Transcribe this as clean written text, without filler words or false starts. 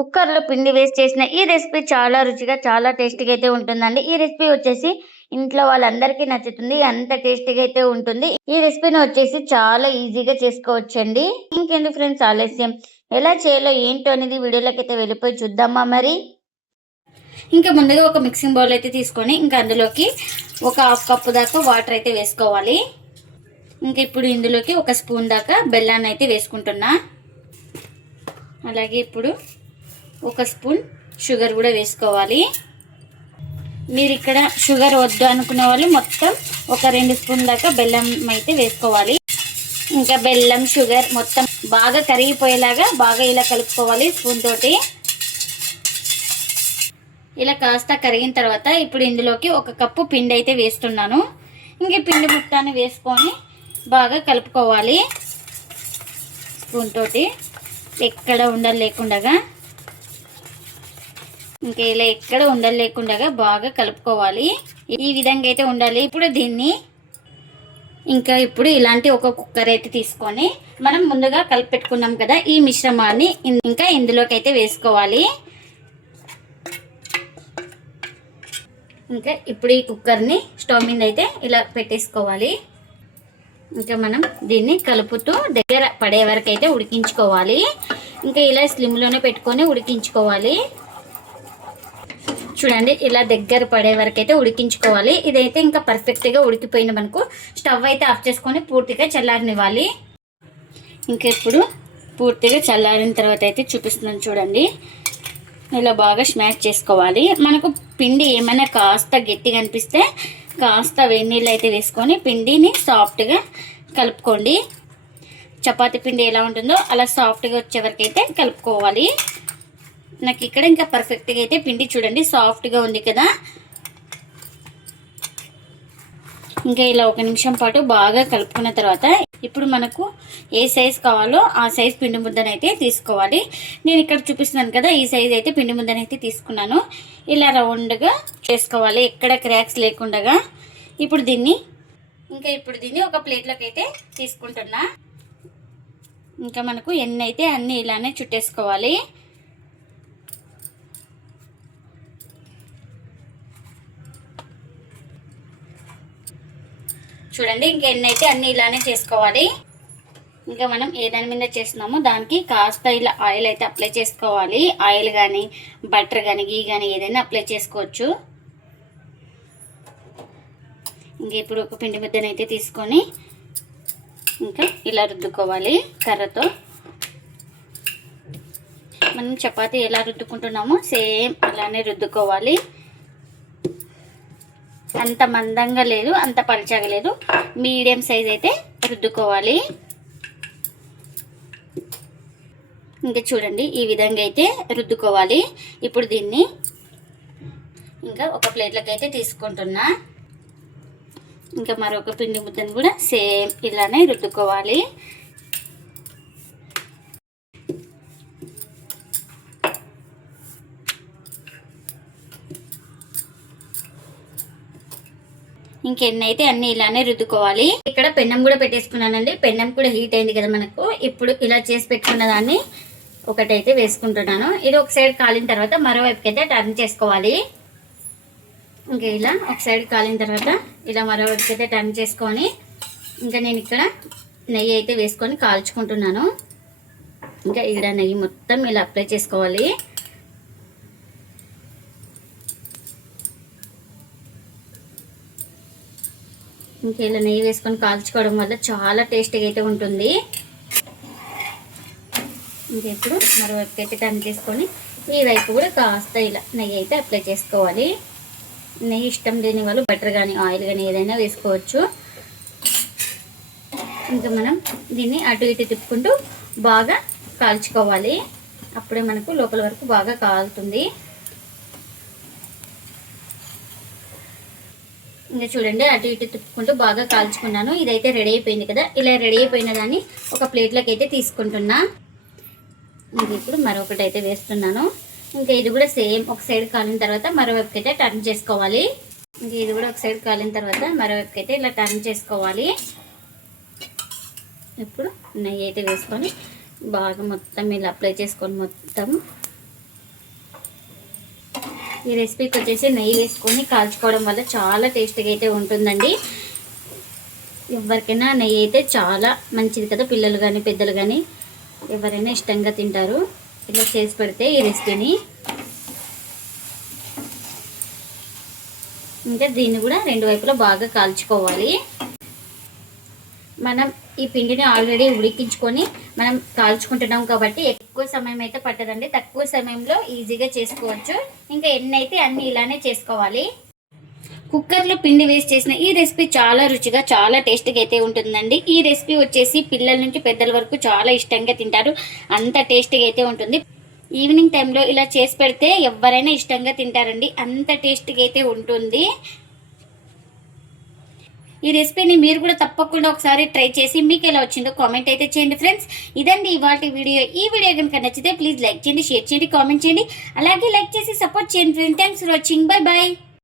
కుక్కర్‌లో పిండి వేసి చేసిన ఈ రెసిపీ చాలా రుచిగా, చాలా టేస్టీగా అయితే ఉంటుందండి. ఈ రెసిపీ వచ్చేసి ఇంట్లో వాళ్ళందరికీ నచ్చుతుంది. అంత టేస్టీగా అయితే ఉంటుంది. ఈ రెసిపీని వచ్చేసి చాలా ఈజీగా చేసుకోవచ్చండి. ఇంకెందుకు ఫ్రెండ్స్ ఆలస్యం, ఎలా చేయాలో ఏంటో అనేది వీడియోలోకైతే వెళ్ళిపోయి చూద్దామా మరి. ఇంకా ముందుగా ఒక మిక్సింగ్ బౌల్ అయితే తీసుకొని ఇంకా అందులోకి ఒక హాఫ్ కప్పు దాకా వాటర్ అయితే వేసుకోవాలి. ఇంకా ఇప్పుడు ఇందులోకి ఒక స్పూన్ దాకా బెల్లాన్ని అయితే వేసుకుంటున్నా. అలాగే ఇప్పుడు ఒక స్పూన్ షుగర్ కూడా వేసుకోవాలి. మీరు ఇక్కడ షుగర్ వద్దు అనుకునే వాళ్ళు మొత్తం ఒక 2 స్పూన్ దాకా బెల్లం అయితే వేసుకోవాలి. ఇంకా బెల్లం షుగర్ మొత్తం బాగా కరిగిపోయేలాగా బాగా ఇలా కలుపుకోవాలి స్పూన్ తోటి. ఇలా కాస్త కరిగిన తర్వాత ఇప్పుడు ఇందులోకి ఒక కప్పు పిండి అయితే వేస్తున్నాను. ఇంక పిండి మొత్తాన్ని వేసుకొని బాగా కలుపుకోవాలి స్పూన్ తోటి, ఎక్కడ ఉండలు లేకుండా. ఇంకా ఇలా ఎక్కడ ఉండలు లేకుండా బాగా కలుపుకోవాలి. ఈ విధంగా అయితే ఉండాలి. ఇప్పుడు దీన్ని ఇప్పుడు ఇలాంటి ఒక కుక్కర్ అయితే తీసుకొని మనం ముందుగా కలిపి పెట్టుకున్నాం కదా ఈ మిశ్రమాన్ని ఇంకా ఇందులోకి అయితే వేసుకోవాలి. ఇంకా ఇప్పుడు ఈ కుక్కర్ని స్టవ్ మీద అయితే ఇలా పెట్టేసుకోవాలి. ఇంకా మనం దీన్ని కలుపుతూ దగ్గర పడే వరకు అయితే ఉడికించుకోవాలి. ఇంకా ఇలా స్లిమ్లోనే పెట్టుకొని ఉడికించుకోవాలి. చూడండి, ఇలా దగ్గర పడే వరకు అయితే ఉడికించుకోవాలి. ఇదైతే ఇంకా పర్ఫెక్ట్గా ఉడికిపోయిన మనకు స్టవ్ అయితే ఆఫ్ చేసుకొని పూర్తిగా చల్లారనివ్వాలి. ఇంకా ఇప్పుడు పూర్తిగా చల్లారిన తర్వాత అయితే చూపిస్తున్నాను చూడండి. ఇలా బాగా స్మాష్ చేసుకోవాలి. మనకు పిండి ఏమైనా కాస్త గట్టిగా అనిపిస్తే కాస్త వేడి నీళ్ళు అయితే వేసుకొని పిండిని సాఫ్ట్గా కలుపుకోండి. చపాతీ పిండి ఎలా ఉంటుందో అలా సాఫ్ట్గా వచ్చే వరకు అయితే కలుపుకోవాలి. నాకు ఇక్కడ ఇంకా పర్ఫెక్ట్గా అయితే పిండి చూడండి సాఫ్ట్గా ఉంది కదా. ఇంకా ఇలా 1 నిమిషం పాటు బాగా కలుపుకున్న తర్వాత ఇప్పుడు మనకు ఏ సైజ్ కావాలో ఆ సైజ్ పిండి ముద్దనైతే తీసుకోవాలి. నేను ఇక్కడ చూపిస్తున్నాను కదా ఈ సైజ్ అయితే పిండి ముద్దనైతే తీసుకున్నాను. ఇలా రౌండ్గా చేసుకోవాలి, ఎక్కడ క్రాక్స్ లేకుండా. ఇప్పుడు దీన్ని ఒక ప్లేట్లోకి అయితే తీసుకుంటున్నా. ఇంకా మనకు ఎన్ని అయితే అన్నీ ఇలానే చుట్టేసుకోవాలి. చూడండి, ఇంకెన్ని అయితే అన్నీ ఇలానే చేసుకోవాలి. ఇంకా మనం ఏ దాని మీద చేస్తున్నామో దానికి కాస్త ఇలా ఆయిల్ అయితే అప్లై చేసుకోవాలి. ఆయిల్ కానీ బటర్ కానీ గీ కానీ ఏదైనా అప్లై చేసుకోవచ్చు. ఇంకా ఇప్పుడు ఒక పిండి ముద్దనైతే తీసుకొని ఇంకా ఇలా రుద్దుకోవాలి కర్రతో. మనం చపాతీ ఎలా రుద్దుకుంటున్నామో సేమ్ అలానే రుద్దుకోవాలి. అంత మందంగా లేదు, అంత పలచగా లేదు, మీడియం సైజ్ అయితే రుద్దుకోవాలి. ఇంకా చూడండి ఈ విధంగా అయితే రుద్దుకోవాలి. ఇప్పుడు దీన్ని ఇంకా ఒక ప్లేట్లోకి అయితే తీసుకుంటున్నా. ఇంకా మరొక పిండి ముద్దను కూడా సేమ్ ఇలానే రుద్దుకోవాలి. ఇంకెన్ని అయితే అన్ని ఇలానే రుద్దుకోవాలి. ఇక్కడ పెన్నం కూడా పెట్టేసుకున్నానండి. పెన్నం కూడా హీట్ అయింది కదా మనకు. ఇప్పుడు ఇలా చేసి పెట్టుకున్న దాన్ని ఒకటైతే వేసుకుంటున్నాను. ఇది ఒక సైడ్ కాలిన తర్వాత మరో వైపుకి అయితే టర్న్ చేసుకోవాలి. ఇంకా ఇలా ఒక సైడ్ కాలిన తర్వాత ఇలా మరో వైపుకి అయితే టర్న్ చేసుకొని ఇంకా నేను ఇక్కడ నెయ్యి అయితే వేసుకొని కాల్చుకుంటున్నాను. ఇంకా ఇక్కడ నెయ్యి మొత్తం ఇలా అప్లై చేసుకోవాలి. ఇంకా ఇలా నెయ్యి వేసుకొని కాల్చుకోవడం వల్ల చాలా టేస్టీగా అయితే ఉంటుంది. ఇంకా ఇప్పుడు మరోవైపు అయితే టర్న్ చేసుకొని ఈ వైపు కూడా కాస్త ఇలా నెయ్యి అయితే అప్లై చేసుకోవాలి. నెయ్యి ఇష్టం లేని వాళ్ళు బటర్ కానీ ఆయిల్ కానీ ఏదైనా వేసుకోవచ్చు. ఇంకా మనం దీన్ని అటు ఇటు తిప్పుకుంటూ బాగా కాల్చుకోవాలి. అప్పుడే మనకు లోపల వరకు బాగా కాలుతుంది. ఇంకా చూడండి అటు ఇటు తిప్పుకుంటూ బాగా కాల్చుకున్నాను. ఇదైతే రెడీ అయిపోయింది కదా. ఇలా రెడీ అయిపోయిన దాన్ని ఒక ప్లేట్లోకి అయితే తీసుకుంటున్నా. ఇంక ఇప్పుడు మరొకటి అయితే వేస్తున్నాను. ఇంకా ఇది కూడా సేమ్ ఒక సైడ్ కాలిన తర్వాత మరోవైపుకి అయితే టర్న్ చేసుకోవాలి. ఇంక ఇది కూడా ఒక సైడ్ కాలిన తర్వాత మరోవైపుకి అయితే ఇలా టర్న్ చేసుకోవాలి. ఇప్పుడు నెయ్యి అయితే వేసుకొని బాగా మొత్తం ఇలా అప్లై చేసుకొని మొత్తం ఈ రెసిపీకి వచ్చేసి నెయ్యి వేసుకొని కాల్చుకోవడం వల్ల చాలా టేస్టీగా అయితే ఉంటుందండి. ఎవరికైనా నెయ్యి అయితే చాలా మంచిది కదా, పిల్లలు కానీ పెద్దలు కానీ ఎవరైనా ఇష్టంగా తింటారు ఇలా చేసి పెడితే ఈ రెసిపీని. ఇంకా దీన్ని కూడా రెండు వైపులా బాగా కాల్చుకోవాలి. మనం ఈ పిండిని ఆల్రెడీ ఉడికించుకొని మనం కాల్చుకుంటున్నాం కాబట్టి ఎక్కువ సమయం అయితే పట్టదండి. తక్కువ సమయంలో ఈజీగా చేసుకోవచ్చు. ఇంకా ఎన్ని అయితే అన్ని ఇలానే చేసుకోవాలి. కుక్కర్లో పిండి వేసి చేసిన ఈ రెసిపీ చాలా రుచిగా చాలా టేస్టీగా అయితే ఉంటుందండి. ఈ రెసిపీ వచ్చేసి పిల్లల నుంచి పెద్దల వరకు చాలా ఇష్టంగా తింటారు. అంత టేస్టీగా అయితే ఉంటుంది. ఈవినింగ్ టైంలో ఇలా చేసి పెడితే ఎవరైనా ఇష్టంగా తింటారండి. అంత టేస్టీగా అయితే ఉంటుంది. ఈ రెసిపీని మీరు కూడా తప్పకుండా ఒకసారి ట్రై చేసి మీకు ఎలా వచ్చిందో కామెంట్ అయితే చేయండి ఫ్రెండ్స్. ఇదండి ఇవాల్టి వీడియో. ఈ వీడియో కనుక నచ్చితే ప్లీజ్ లైక్ చేయండి, షేర్ చేయండి, కామెంట్ చేయండి. అలాగే లైక్ చేసి సపోర్ట్ చేయండి friends. Thanks for watching. Bye bye.